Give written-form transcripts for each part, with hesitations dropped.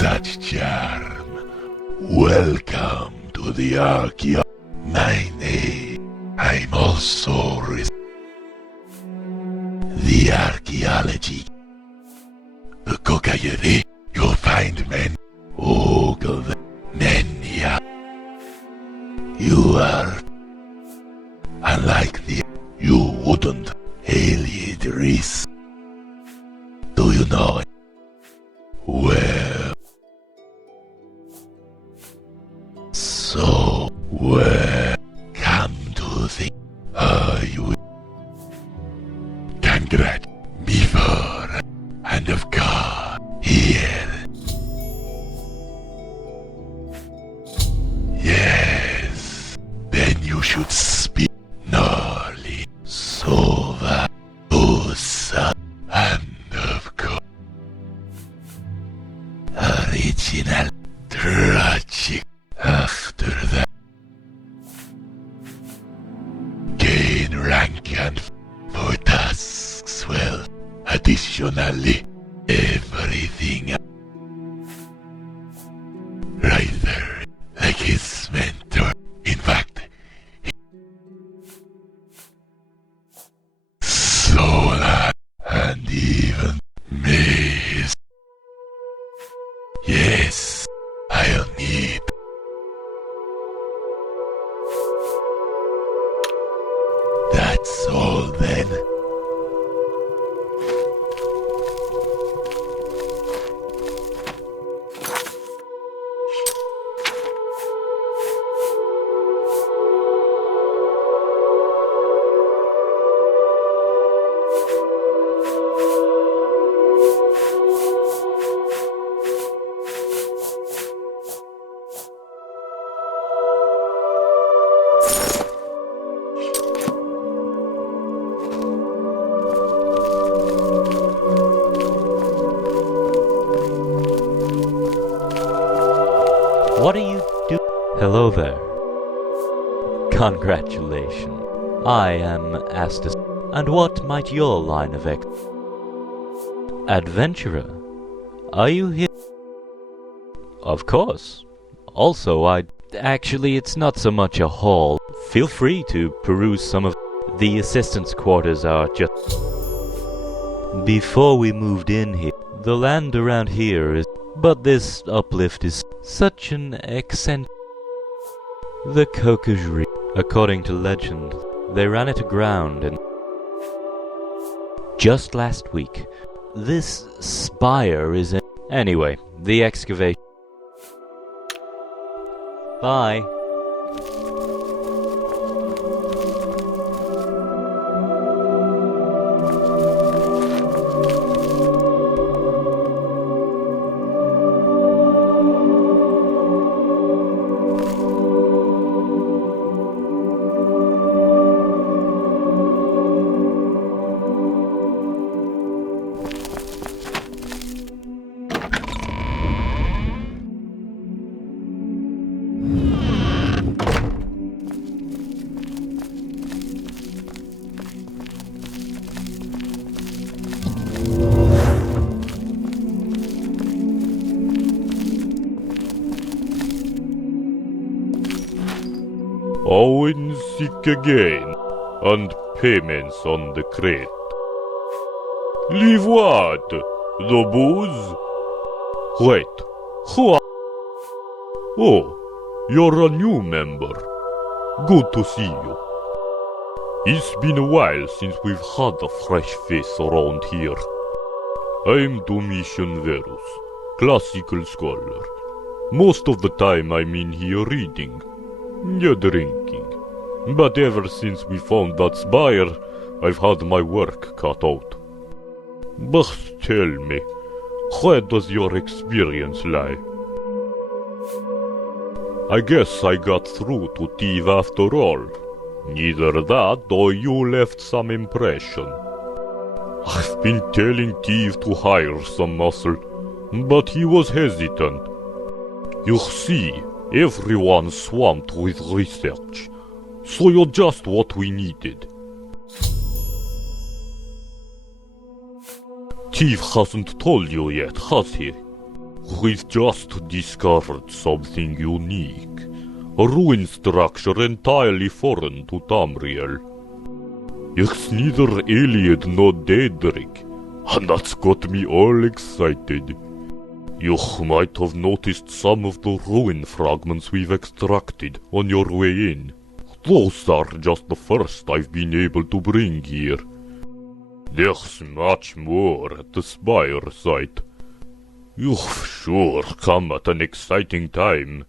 such charm. Welcome to the Archaeology. My name, I'm also the archaeology. The Kokayere, you'll find men. Ogle Nenya. You are unlike the. You wouldn't alienate race. Do you know it? Well, so well, come to think, you congratulate me for, and of God, here. Yes, then you should speak Norley, Sova, Usa, and of course, original, tragic. After that, gain rank and for tasks. Well, additionally, everything right there, like his mentor. In fact, Sola and even Maze. What are you doing? Hello there. Congratulations. I am Astus. And what might your line of adventurer? Are you here? Of course. Also, actually, it's not so much a hall. Feel free to peruse some of the assistants' quarters are just... Before we moved in here, the land around here is... But this uplift is such an eccentric... The Kokagerie, according to legend, they ran it aground and... Just last week, this spire is in... Anyway, the excavation... Bye. Owen sick again, and payments on the crate. Leave what? The booze? Wait, who are... Oh, you're a new member. Good to see you. It's been a while since we've had a fresh face around here. I'm Domitian Verus, classical scholar. Most of the time I'm in here reading. You're drinking. But ever since we found that spire, I've had my work cut out. But tell me, where does your experience lie? I guess I got through to Steve after all. Either that or you left some impression. I've been telling Steve to hire some muscle, but he was hesitant. You see, everyone's swamped with research, so you're just what we needed. Steve hasn't told you yet, has he? We've just discovered something unique. A ruin structure entirely foreign to Tamriel. It's neither Iliad nor Daedric, and that's got me all excited. You might have noticed some of the ruin fragments we've extracted on your way in. Those are just the first I've been able to bring here. There's much more at the Spire site. You've sure come at an exciting time.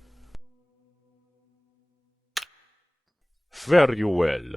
Fare you well.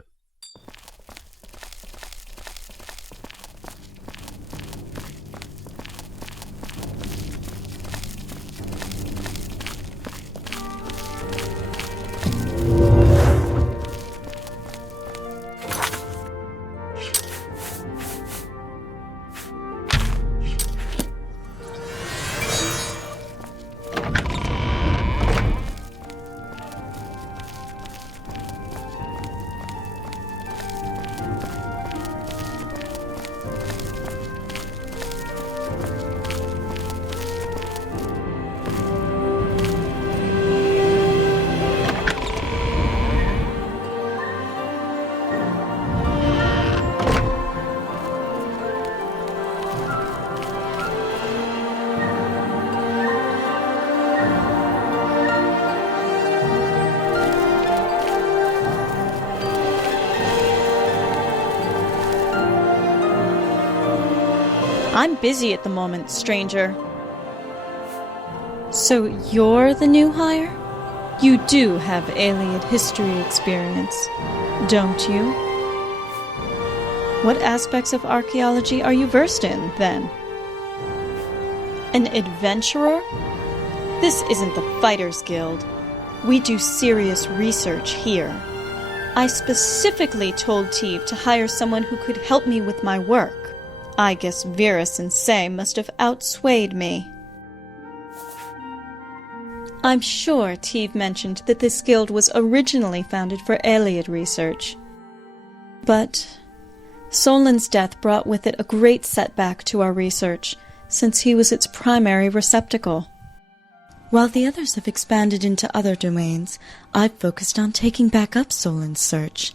I'm busy at the moment, stranger. So you're the new hire? You do have Iliad history experience, don't you? What aspects of archaeology are you versed in, then? An adventurer? This isn't the Fighters Guild. We do serious research here. I specifically told Teve to hire someone who could help me with my work. I guess Vera Sensei must have outswayed me. I'm sure Teve mentioned that this guild was originally founded for Iliad research. But Solon's death brought with it a great setback to our research, since he was its primary receptacle. While the others have expanded into other domains, I've focused on taking back up Solon's search.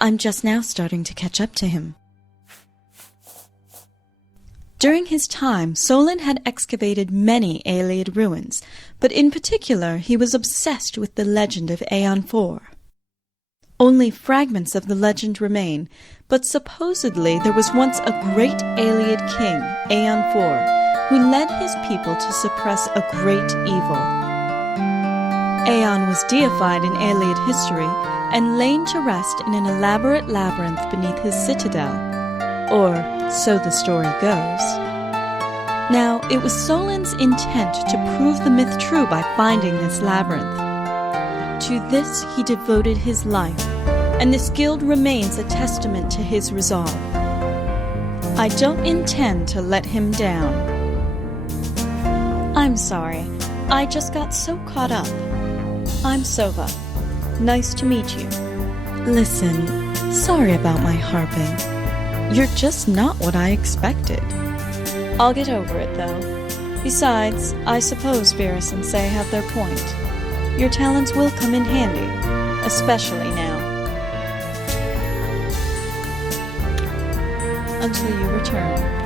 I'm just now starting to catch up to him. During his time, Solon had excavated many Iliad ruins, but in particular he was obsessed with the legend of Aeon IV. Only fragments of the legend remain, but supposedly there was once a great Iliad king, Aeon IV, who led his people to suppress a great evil. Aeon was deified in Iliad history and lain to rest in an elaborate labyrinth beneath his citadel, or so the story goes. Now, it was Solon's intent to prove the myth true by finding this labyrinth. To this he devoted his life, and this guild remains a testament to his resolve. I don't intend to let him down. I'm sorry, I just got so caught up. I'm Sova. Nice to meet you. Listen, sorry about my harping. You're just not what I expected. I'll get over it, though. Besides, I suppose Varys and Say have their point. Your talents will come in handy, especially now. Until you return.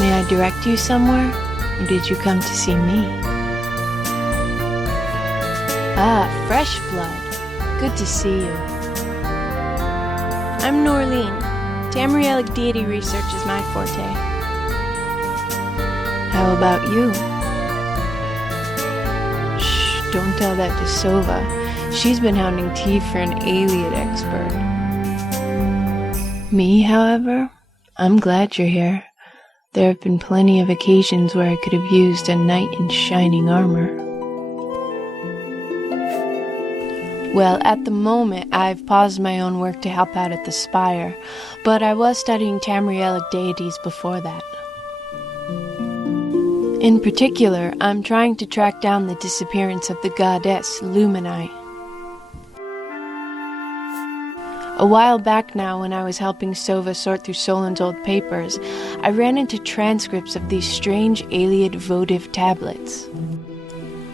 May I direct you somewhere, or did you come to see me? Ah, fresh blood. Good to see you. I'm Norleen. Tamrielic deity research is my forte. How about you? Shh, don't tell that to Sova. She's been hounding Teve for an Iliad expert. Me, however, I'm glad you're here. There have been plenty of occasions where I could have used a knight in shining armor. Well, at the moment, I've paused my own work to help out at the Spire, but I was studying Tamrielic deities before that. In particular, I'm trying to track down the disappearance of the goddess Lumini. A while back now, when I was helping Sova sort through Solon's old papers, I ran into transcripts of these strange Iliad votive tablets.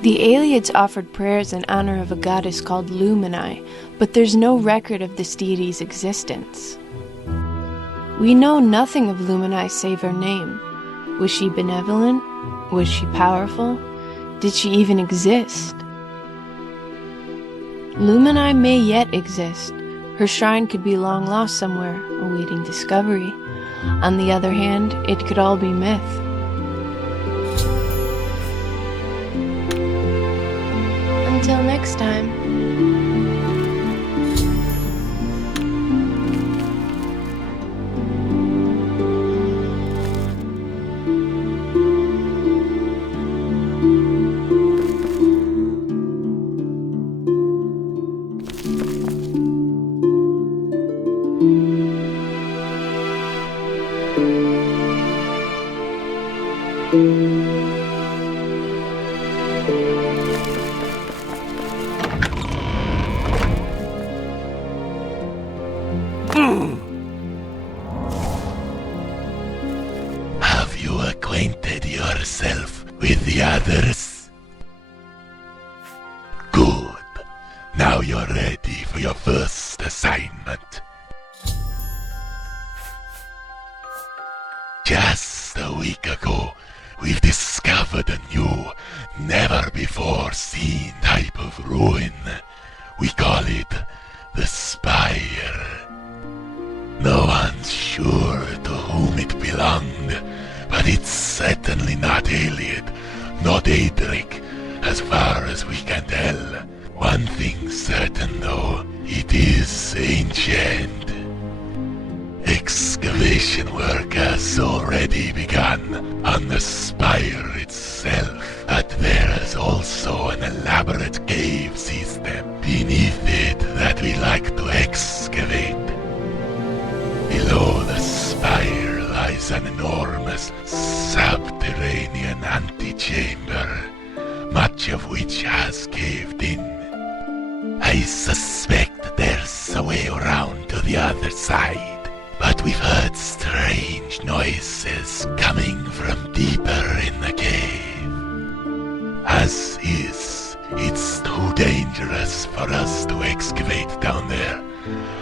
The Iliads offered prayers in honor of a goddess called Lumini, but there's no record of this deity's existence. We know nothing of Lumini save her name. Was she benevolent? Was she powerful? Did she even exist? Lumini may yet exist. Her shrine could be long lost somewhere, awaiting discovery. On the other hand, it could all be myth. Until next time. Have you acquainted yourself with the others? Good. Now you're ready for your first assignment. Just a week ago, we've discovered a new, never-before-seen type of ruin. We call it the Spire. No one's sure to whom it belonged, but it's certainly not Alien, not Adric, as far as we can tell. One thing's certain though, it is ancient. Excavation work has already begun on the spire itself, but there is also an elaborate cave system beneath it that we like to excavate. Below the spire lies an enormous subterranean antechamber, much of which has caved in. I suspect there's a way around to the other side, but we've heard strange noises coming from deeper in the cave. As is, it's too dangerous for us to excavate down there.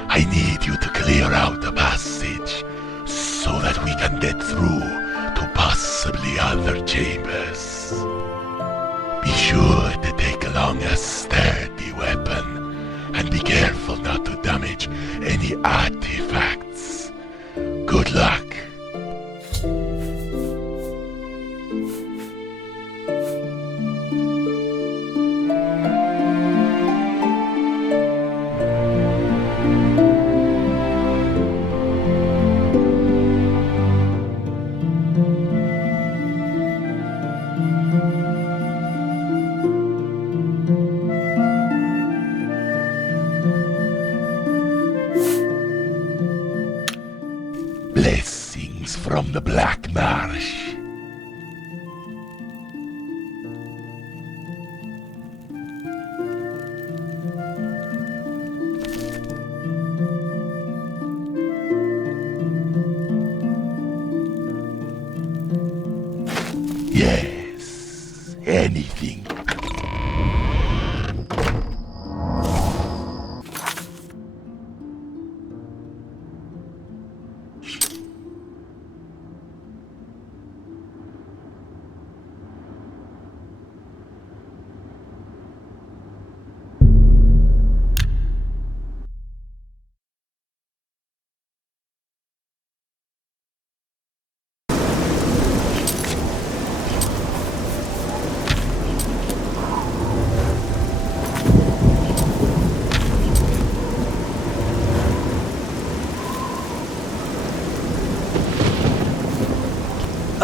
I need you to clear out a passage so that we can get through to possibly other chambers. Be sure to take along a sturdy weapon and be careful not to damage any artifacts. Good luck. Blessings from the Black Marsh. Yes, anything.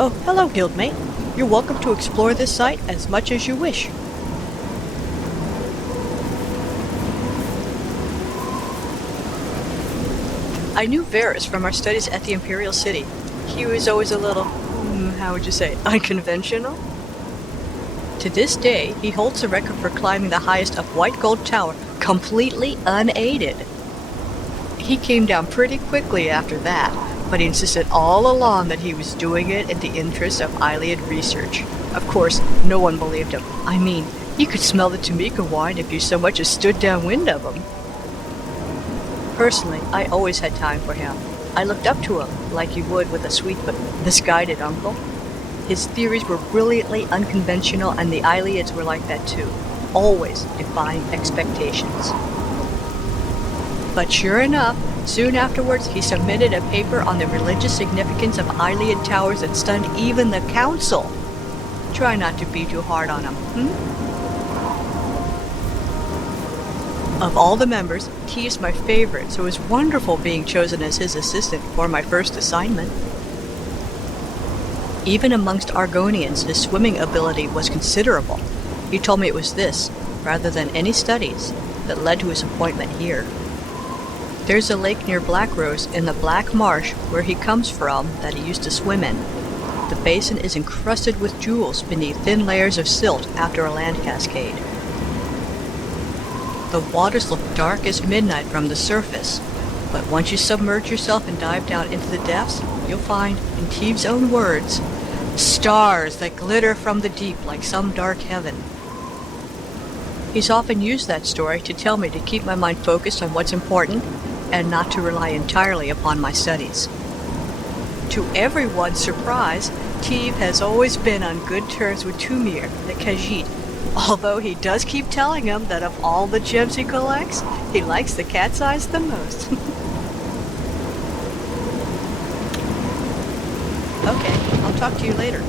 Oh, hello, guildmate. You're welcome to explore this site as much as you wish. I knew Varus from our studies at the Imperial City. He was always a little, how would you say, unconventional? To this day, he holds the record for climbing the highest of White Gold Tower completely unaided. He came down pretty quickly after that, but he insisted all along that he was doing it in the interest of Iliad research. Of course, no one believed him. I mean, you could smell the Tamika wine if you so much as stood downwind of him. Personally, I always had time for him. I looked up to him like you would with a sweet but misguided uncle. His theories were brilliantly unconventional, and the Iliads were like that too, always defying expectations. But sure enough, soon afterwards he submitted a paper on the religious significance of Iliad towers that stunned even the council. Try not to be too hard on him, Of all the members, T is my favorite, so it was wonderful being chosen as his assistant for my first assignment. Even amongst Argonians, his swimming ability was considerable. He told me it was this, rather than any studies, that led to his appointment here. There's a lake near Blackrose in the Black Marsh where he comes from that he used to swim in. The basin is encrusted with jewels beneath thin layers of silt after a land cascade. The waters look dark as midnight from the surface, but once you submerge yourself and dive down into the depths, you'll find, in Teve's own words, stars that glitter from the deep like some dark heaven. He's often used that story to tell me to keep my mind focused on what's important and not to rely entirely upon my studies. To everyone's surprise, Teve has always been on good terms with Tumir, the Khajiit, although he does keep telling him that of all the gems he collects, he likes the cat's eyes the most. Okay, I'll talk to you later.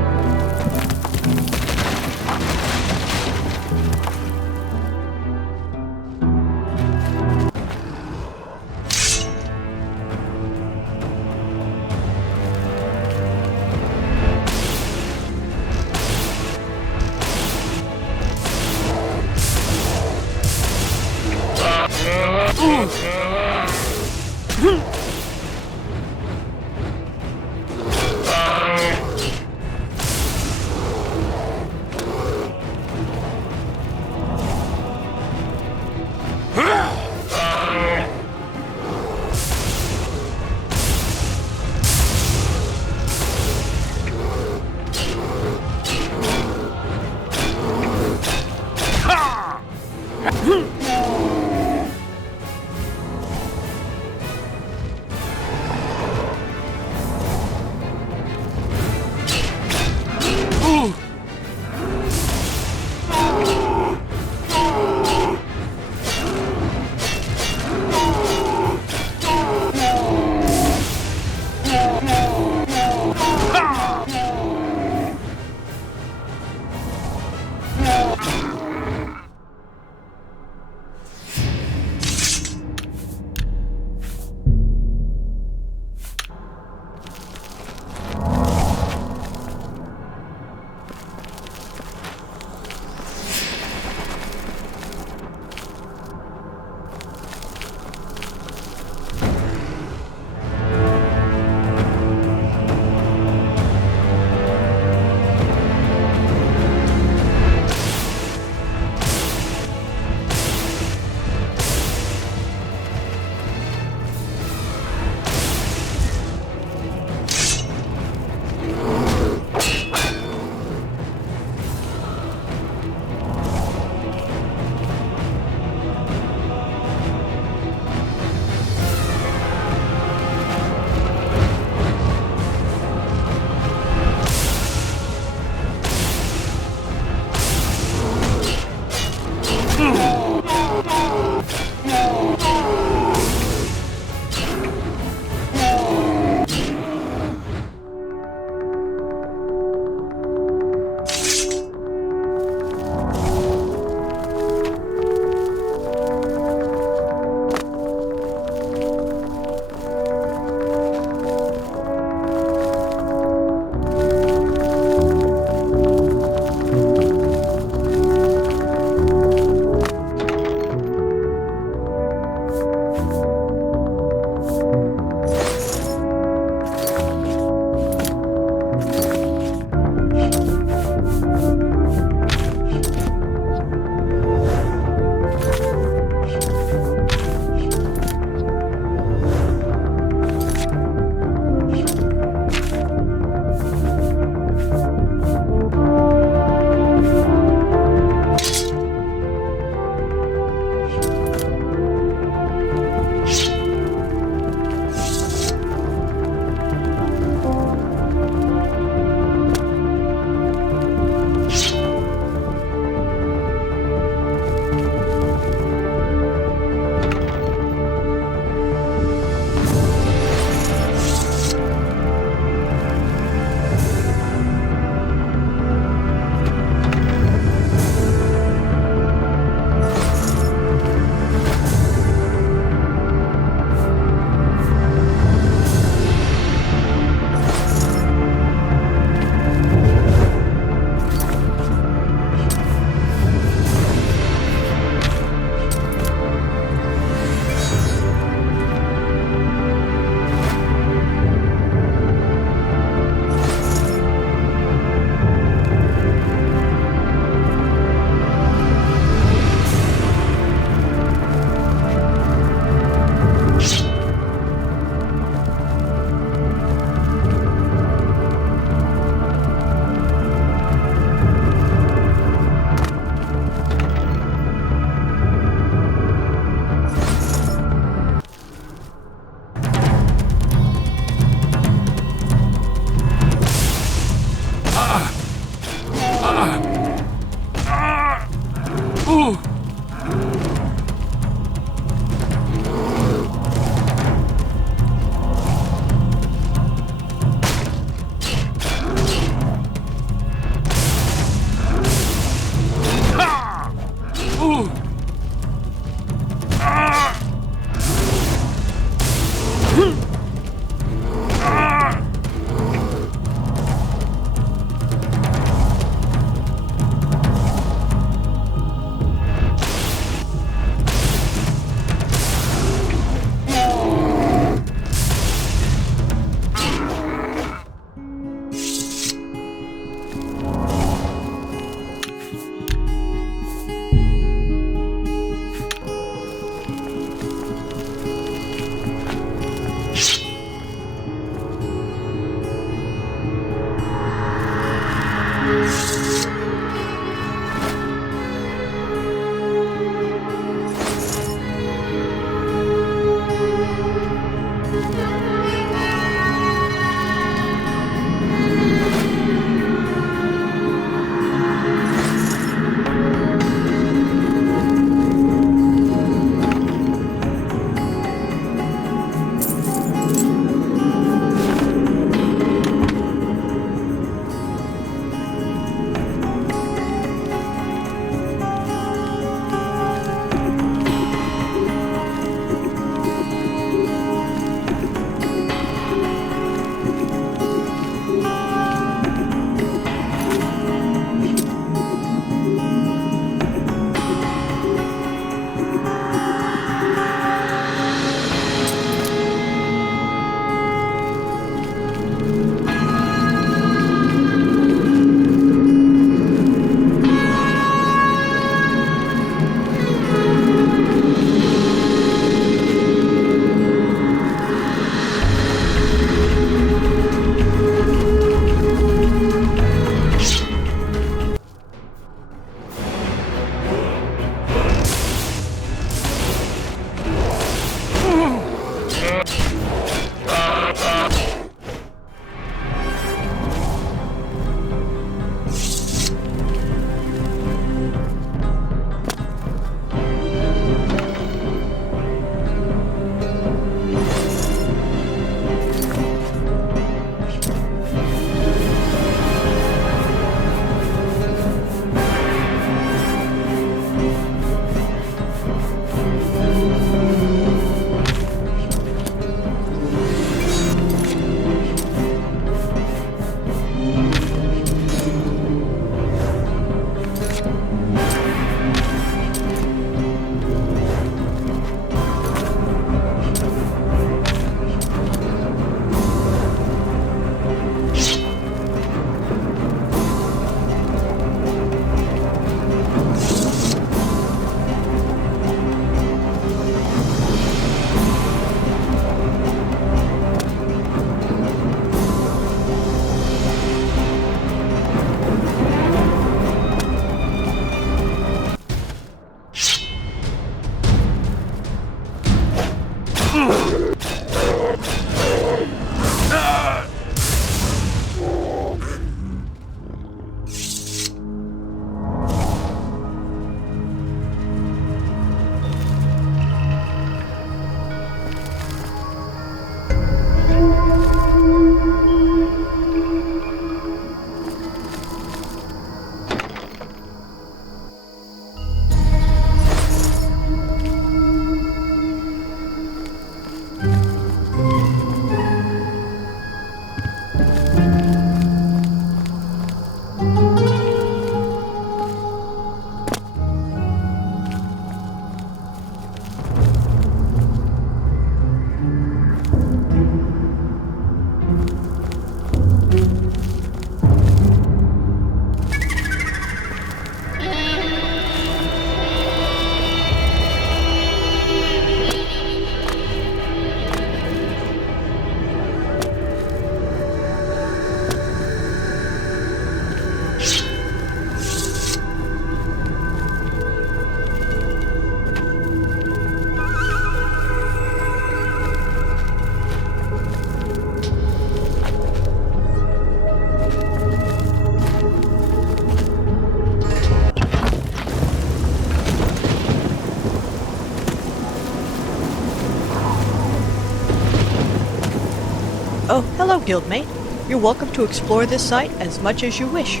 Oh, hello, guildmate. You're welcome to explore this site as much as you wish.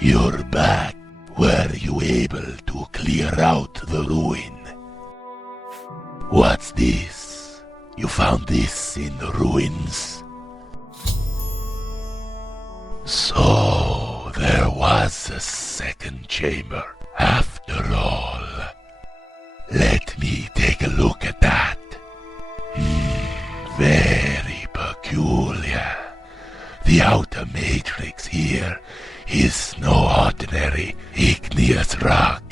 You're back. Were you able to clear out the ruin? What's this? You found this in the ruins? So, there was a second chamber, after all. Let me take a look at that. Very peculiar. The outer matrix here is no ordinary igneous rock.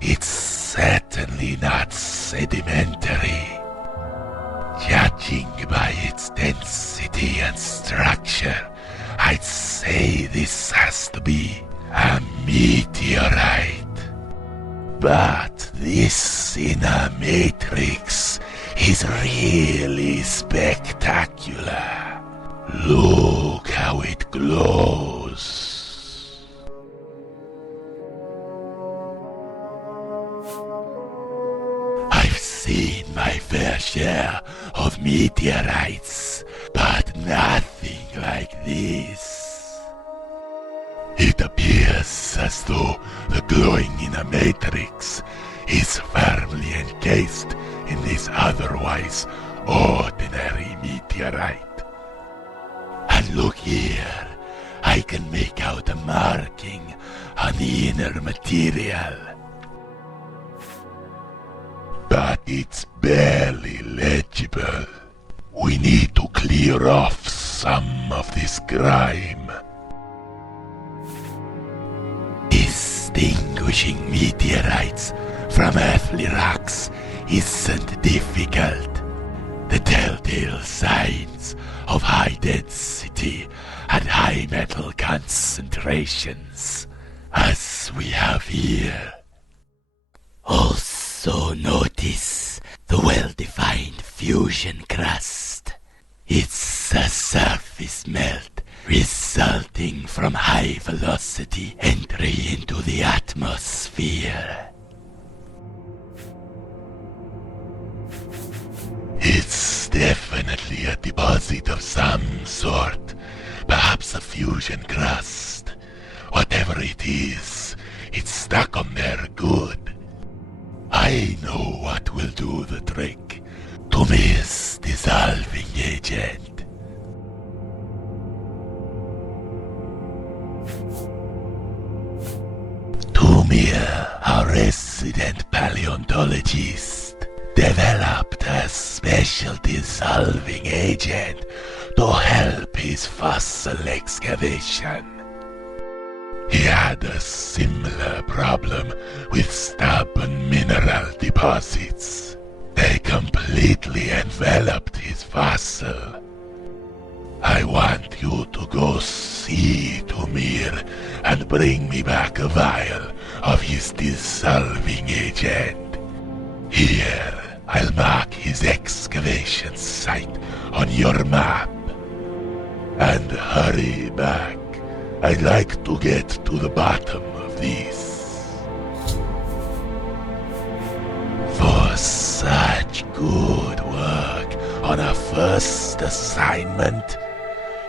It's certainly not sedimentary. Judging by its density and structure, I'd say this has to be a meteorite. But this inner matrix is really spectacular. Look how it glows. I've seen my fair share of meteorites, but nothing like this. It appears as though the glowing inner matrix is firmly encased in this otherwise ordinary meteorite. And look here, I can make out a marking on the inner material. But it's barely legible. We need to clear off some of this grime. Distinguishing meteorites from earthly rocks isn't difficult. The telltale signs of high density and high metal concentrations, as we have here. Also notice the well-defined fusion crust. It's a surface melt resulting from high-velocity entry into the atmosphere. It's definitely a deposit of some sort, perhaps a fusion crust. Whatever it is, it's stuck on there good. I know what will do the trick. Tumir's dissolving agent. Tumir, our resident paleontologist, developed a special dissolving agent to help his fossil excavation. He had a similar problem with stubborn mineral deposits. They completely enveloped his fossil. I want you to go see Tumir and bring me back a vial of his dissolving agent. Here, I'll mark his excavation site on your map. And hurry back. I'd like to get to the bottom of this. For such good work on a first assignment,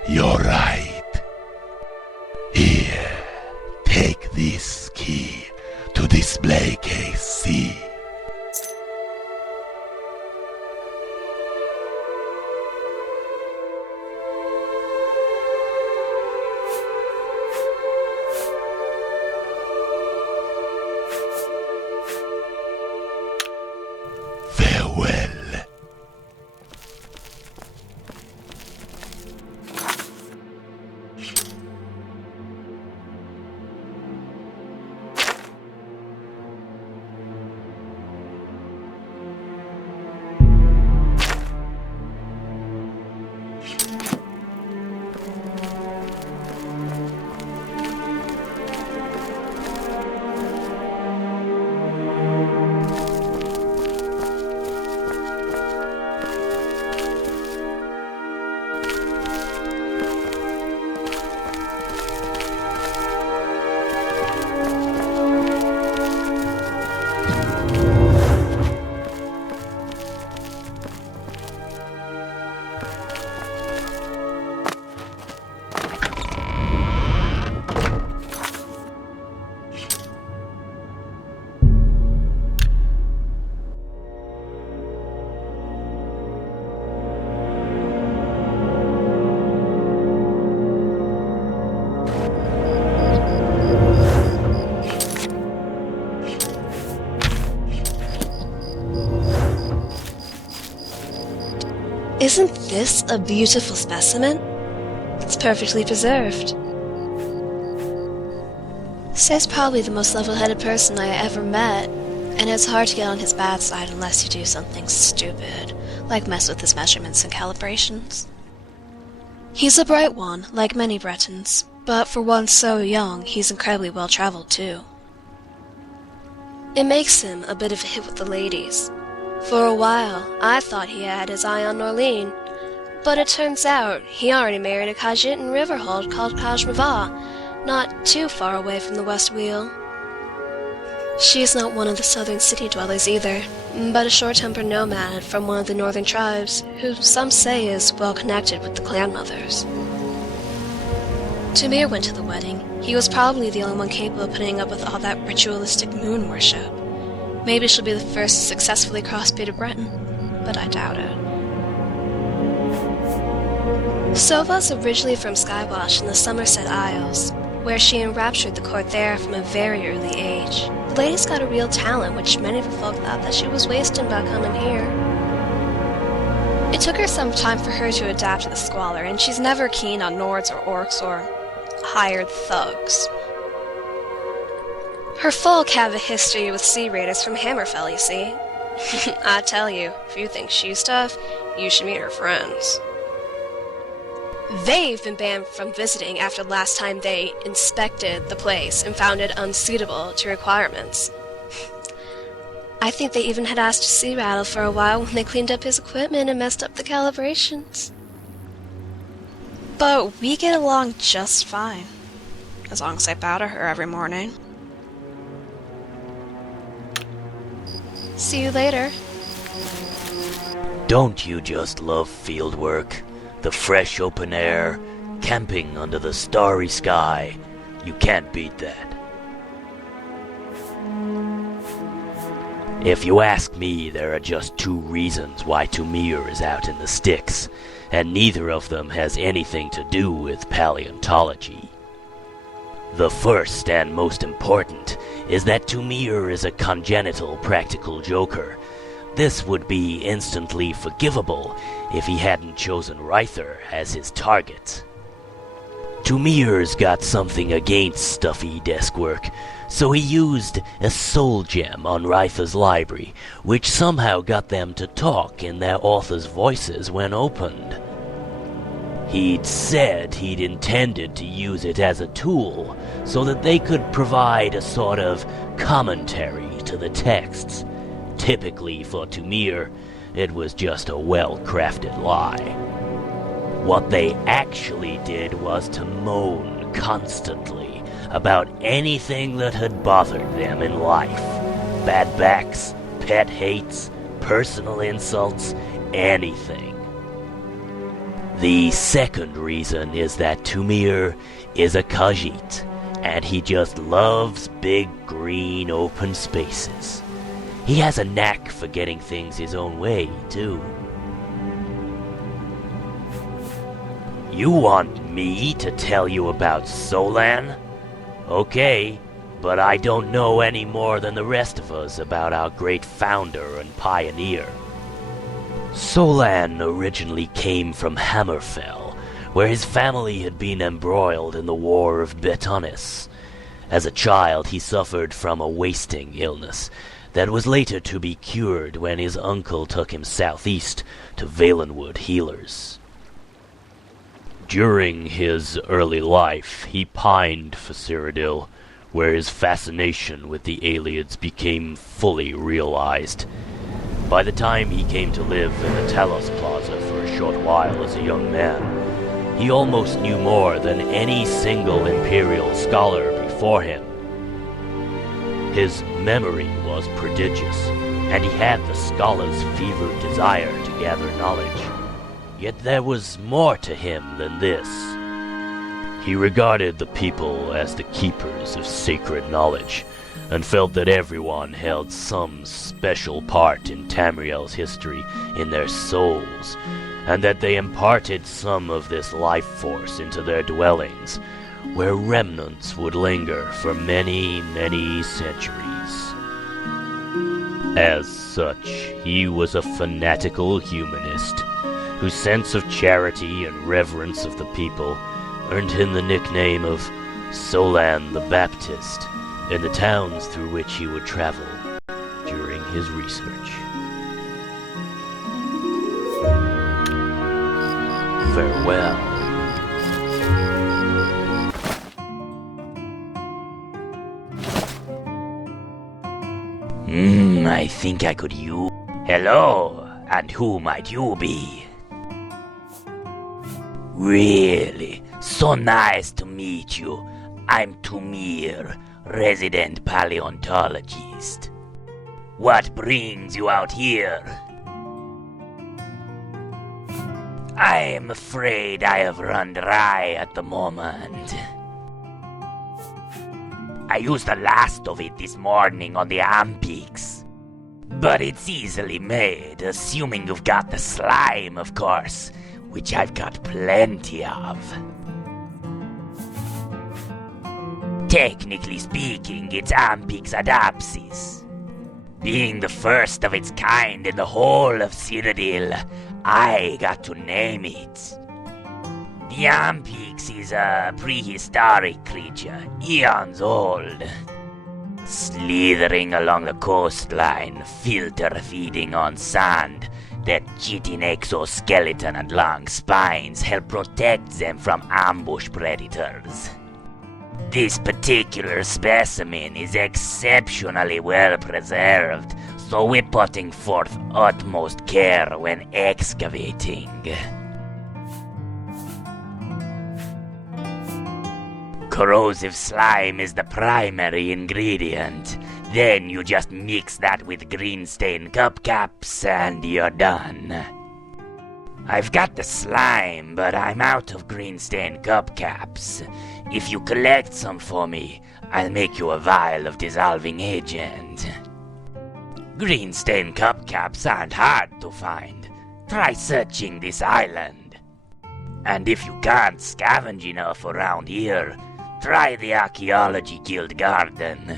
you're right. Here, take this key to display case C. Farewell. Isn't this a beautiful specimen? It's perfectly preserved. Say's probably the most level-headed person I ever met, and it's hard to get on his bad side unless you do something stupid, like mess with his measurements and calibrations. He's a bright one, like many Bretons, but for one so young, he's incredibly well-traveled too. It makes him a bit of a hit with the ladies. For a while, I thought he had his eye on Norleen, but it turns out he already married a Khajiit in Riverhold called Kajmava, not too far away from the West Wheel. She's not one of the southern city dwellers either, but a short-tempered nomad from one of the northern tribes, who some say is well connected with the clan mothers. Tumir went to the wedding. He was probably the only one capable of putting up with all that ritualistic moon worship. Maybe she'll be the first to successfully crossbreed a Breton, but I doubt it. Sova's originally from Skywash in the Somerset Isles, where she enraptured the court there from a very early age. The lady's got a real talent, which many of the folk thought that she was wasting by coming here. It took her some time for her to adapt to the squalor, and she's never keen on Nords or Orcs or hired thugs. Her folk have a history with sea raiders from Hammerfell, you see. I tell you, if you think she's tough, you should meet her friends. They've been banned from visiting after the last time they inspected the place and found it unsuitable to requirements. I think they even had asked to see Rattle for a while when they cleaned up his equipment and messed up the calibrations. But we get along just fine, as long as I bow to her every morning. See you later. Don't you just love field work? The fresh open air, camping under the starry sky. You can't beat that. If you ask me, there are just two reasons why Tumir is out in the sticks, and neither of them has anything to do with paleontology. The first and most important is that Tumir is a congenital practical joker. This would be instantly forgivable if he hadn't chosen Ryther as his target. Tumir's got something against stuffy desk work, so he used a soul gem on Ryther's library, which somehow got them to talk in their author's voices when opened. He'd said he'd intended to use it as a tool so that they could provide a sort of commentary to the texts. Typically for Tumir, it was just a well-crafted lie. What they actually did was to moan constantly about anything that had bothered them in life. Bad backs, pet hates, personal insults, anything. The second reason is that Tumir is a Khajiit, and he just loves big green open spaces. He has a knack for getting things his own way, too. You want me to tell you about Solan? Okay, but I don't know any more than the rest of us about our great founder and pioneer. Solan originally came from Hammerfell, where his family had been embroiled in the War of Betonis. As a child, he suffered from a wasting illness that was later to be cured when his uncle took him southeast to Valenwood healers. During his early life, he pined for Cyrodiil, where his fascination with the Ayleids became fully realized. By the time he came to live in the Talos Plaza for a short while as a young man, he almost knew more than any single Imperial scholar before him. His memory was prodigious, and he had the scholar's fevered desire to gather knowledge. Yet there was more to him than this. He regarded the people as the keepers of sacred knowledge, and felt that everyone held some special part in Tamriel's history in their souls, and that they imparted some of this life force into their dwellings, where remnants would linger for many, many centuries. As such, he was a fanatical humanist, whose sense of charity and reverence of the people earned him the nickname of Solan the Baptist in the towns through which he would travel during his research. Farewell. I think I could use... Hello, and who might you be? Really, so nice to meet you. I'm Tumir, resident paleontologist. What brings you out here? I'm afraid I have run dry at the moment. I used the last of it this morning on the Ampeaks. But it's easily made, assuming you've got the slime, of course, which I've got plenty of. Technically speaking, it's Ampeaks adapsis. Being the first of its kind in the whole of Cyrodiil, I got to name it. The Ampeaks is a prehistoric creature, eons old. Slithering along the coastline, filter feeding on sand, their chitin exoskeleton and long spines help protect them from ambush predators. This particular specimen is exceptionally well preserved, so we're putting forth utmost care when excavating. Corrosive slime is the primary ingredient. Then you just mix that with green stain cup caps and you're done. I've got the slime, but I'm out of green stain cup caps. If you collect some for me, I'll make you a vial of dissolving agent. Green-stain cupcaps aren't hard to find. Try searching this island. And if you can't scavenge enough around here, try the Archaeology Guild garden.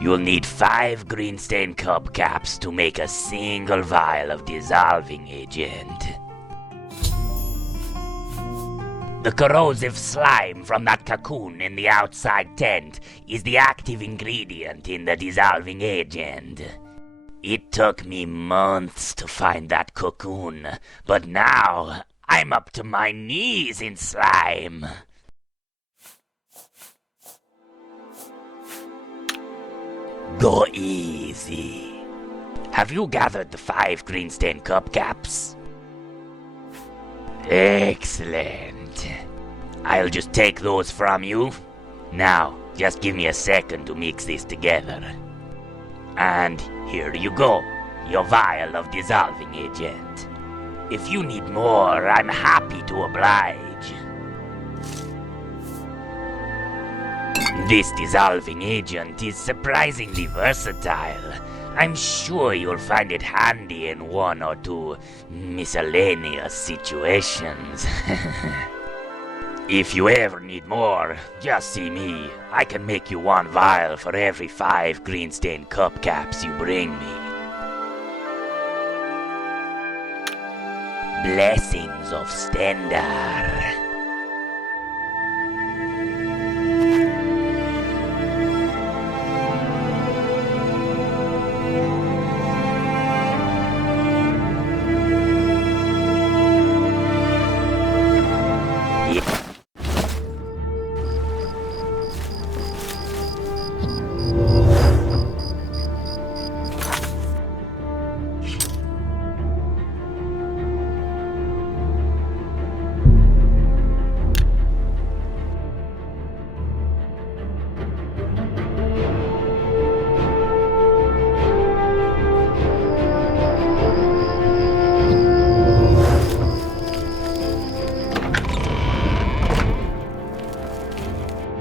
You'll need 5 green-stain cupcaps to make a single vial of dissolving agent. The corrosive slime from that cocoon in the outside tent is the active ingredient in the dissolving agent. It took me months to find that cocoon, but now I'm up to my knees in slime. Go easy. Have you gathered the 5 green-stain cupcaps? Excellent. I'll just take those from you. Now, just give me a second to mix this together. And here you go, your vial of dissolving agent. If you need more, I'm happy to oblige. This dissolving agent is surprisingly versatile. I'm sure you'll find it handy in 1 or 2 miscellaneous situations. If you ever need more, just see me. I can make you 1 vial for every 5 green-stain cupcaps you bring me. Blessings of Stendar.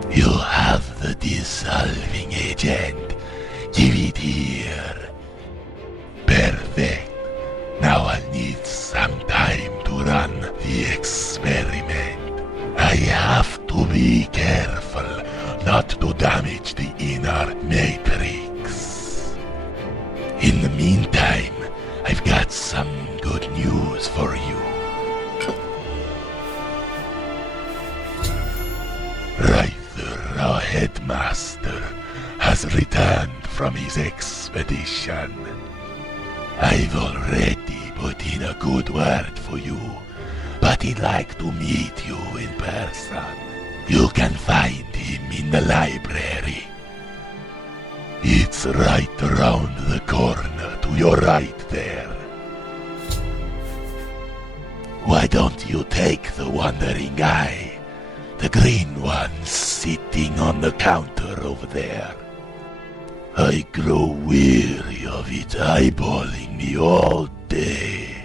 You have the dissolving agent. Give it here. Perfect. Now I'll need some time to run the experiment. I have to be careful not to damage the inner matrix. In the meantime, I've got some good news for you. Our headmaster has returned from his expedition. I've already put in a good word for you, but he'd like to meet you in person. You can find him in the library. It's right around the corner to your right there. Why don't you take the wandering eye? The green one sitting on the counter over there. I grow weary of it eyeballing me all day.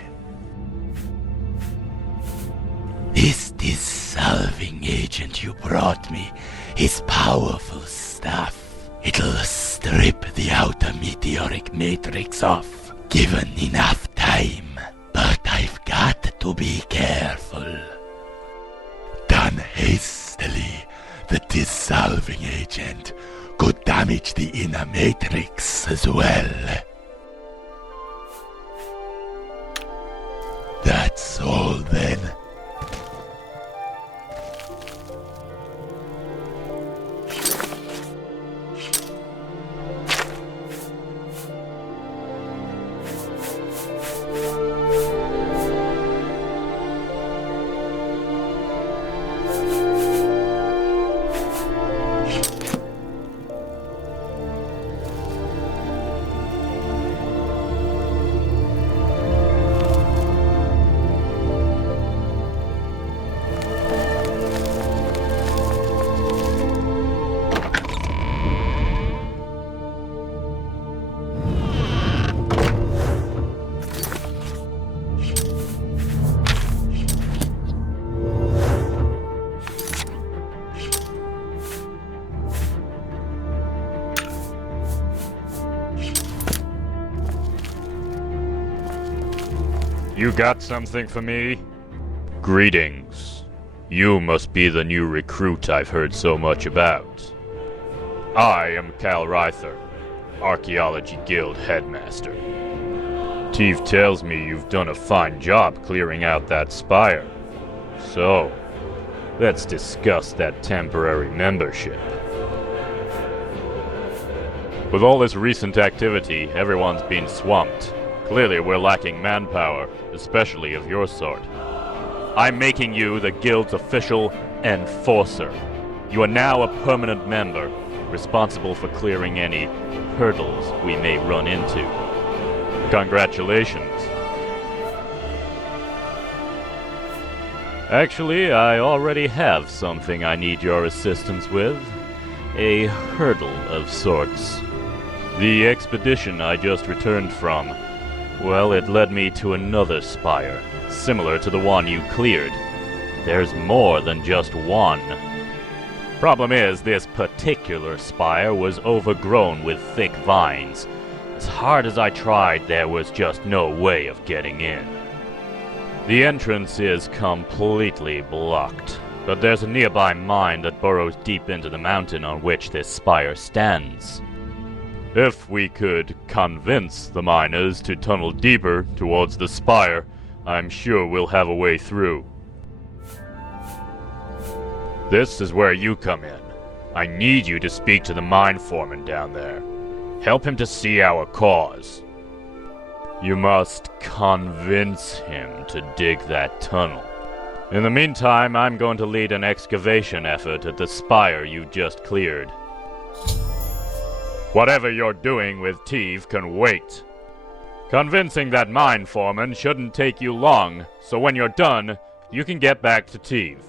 This dissolving agent you brought me is powerful stuff. It'll strip the outer meteoric matrix off, given enough time. But I've got to be careful. Done hastily, the dissolving agent could damage the inner matrix as well. That's all then. You got something for me? Greetings. You must be the new recruit I've heard so much about. I am Cal Ryther, Archaeology Guild Headmaster. Teve tells me you've done a fine job clearing out that spire. So, let's discuss that temporary membership. With all this recent activity, everyone's been swamped. Clearly we're lacking manpower, especially of your sort. I'm making you the Guild's official enforcer. You are now a permanent member, responsible for clearing any hurdles we may run into. Congratulations. Actually, I already have something I need your assistance with. A hurdle of sorts. The expedition I just returned from, well, it led me to another spire, similar to the one you cleared. There's more than just one. Problem is, this particular spire was overgrown with thick vines. As hard as I tried, there was just no way of getting in. The entrance is completely blocked, but there's a nearby mine that burrows deep into the mountain on which this spire stands. If we could convince the miners to tunnel deeper towards the spire, I'm sure we'll have a way through. This is where you come in. I need you to speak to the mine foreman down there. Help him to see our cause. You must convince him to dig that tunnel. In the meantime, I'm going to lead an excavation effort at the spire you just cleared. Whatever you're doing with Teve can wait. Convincing that mine foreman shouldn't take you long, so when you're done, you can get back to Teve.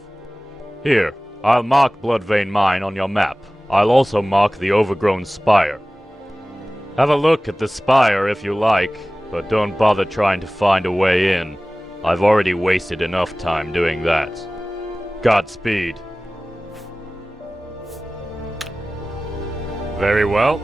Here, I'll mark Bloodvein Mine on your map. I'll also mark the overgrown spire. Have a look at the spire if you like, but don't bother trying to find a way in. I've already wasted enough time doing that. Godspeed. Very well.